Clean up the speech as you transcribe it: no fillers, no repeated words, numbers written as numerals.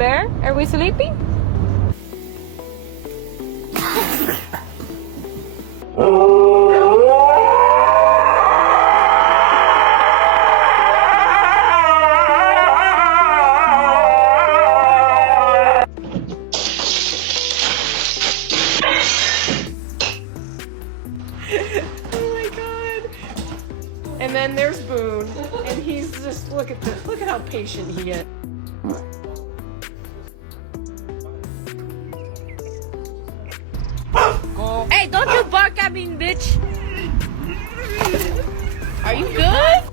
Bear, are we sleeping? Oh my god. And then there's Boone, and he's just, look at this, look at how patient he is. Hey, don't you bark at me, bitch! Are you good?